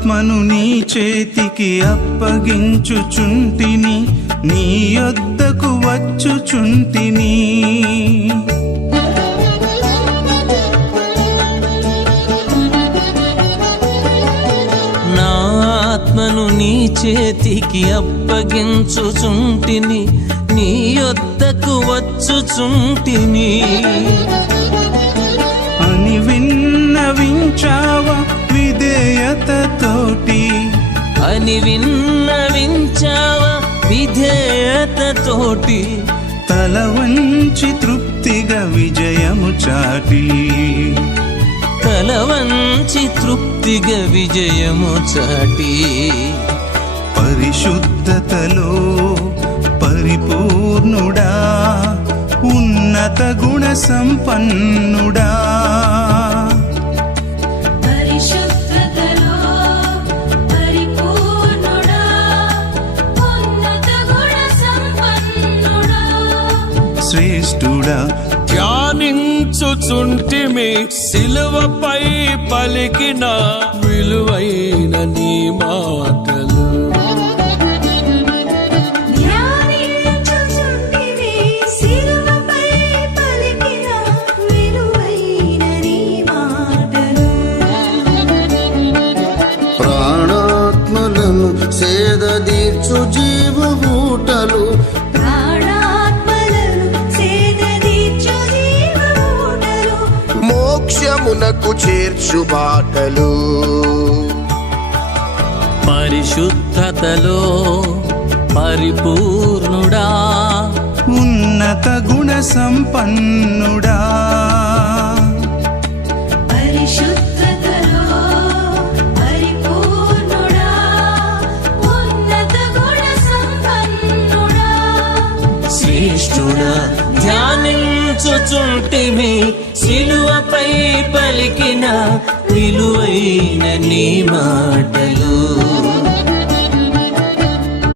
ఆత్మను నీ చేతికి అప్పగించుచుంటిని, నీ యొద్దకు వచ్చుచుంటిని. నా ఆత్మను నీ చేతికి అప్పగించుచుంటిని, నీ యొద్దకు వచ్చుచుంటిని అని విన్నవించావా విధేయతతోటి, అని విన్నవించావా విధేయతతోటి. తల వంచి తృప్తిగా విజయము చాటి, తల వంచి తృప్తిగా విజయము చాటి. పరిశుద్ధతలో పరిపూర్ణుడా, ఉన్నత గుణ సంపన్నుడా. పరిశుద్ధతలో పరిపూర్ణుడా, ఉన్నత గుణ సంపన్నుడా. శ్రేష్ఠుడా ధ్యానించుచుంటిమి సిలువపై పలికిన విలువైన నీ మాటలు. ధ్యానించుచుంటిమి సిలువపై పలికిన విలువైన నీ మాటలు. ప్రాణాత్మలను సేదదీర్చు జీవఊటలు, మోక్షమునకు చేర్చు బాటలు. పరిశుద్ధతలో పరిపూర్ణుడా, ఉన్నత గుణ సంపన్నుడా. పరిశుద్ధతలో పరిపూర్ణుడా, ఉన్నత గుణ సంపన్నుడా. శ్రేష్ఠుడా ధ్యానించుచుంటిమి సిలువపై పలికిన విలువైన నీ మాటలు.